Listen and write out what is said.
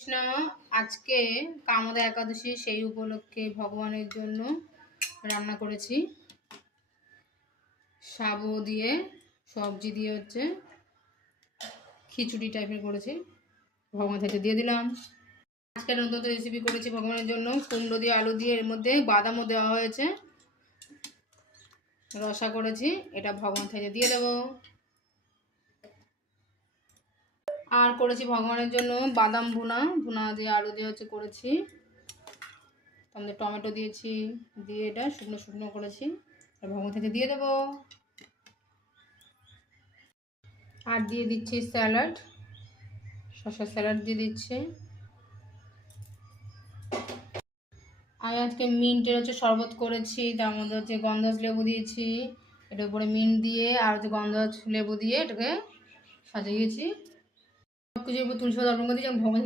কৃষ্ণ। আজকে কামদা একাদশী, সেই উপলক্ষে ভগবানের জন্য রান্না করেছি সাবু দিয়ে, সবজি দিয়ে হচ্ছে খিচুড়ি টাইপের করেছি, ভগবান থেকে দিয়ে দিলাম। আজকে নতুন রেসিপি করেছি ভগবানের জন্য, কুমড়ো দিয়ে আলু দিয়ে, এর মধ্যে বাদামও দেওয়া হয়েছে, রসা করেছি, এটা ভগবান থেকে দিয়ে দেবো। আর করেছি ভগবানের জন্য বাদাম ভুনা দিয়ে আলু দিয়ে হচ্ছে করেছি, তারপরে টমেটো দিয়েছি, দিয়ে এটা শুকনো শুকনো করেছি, আর ভগবান থেকে দিয়ে দেবো। আর দিয়ে দিচ্ছি স্যালাড, শসা স্যালাড দিয়ে দিচ্ছি। আমি আজকে মিন্টের হচ্ছে শরবত করেছি, তার মধ্যে হচ্ছে গন্ধরাজ লেবু দিয়েছি, এটার উপরে মিন্ট দিয়ে আর হচ্ছে গন্ধরাজ লেবু দিয়ে এটাকে সাজিয়েছি। সব কিছু তুলসী পাতা অর্পণ করে দিয়েছি, ভগবান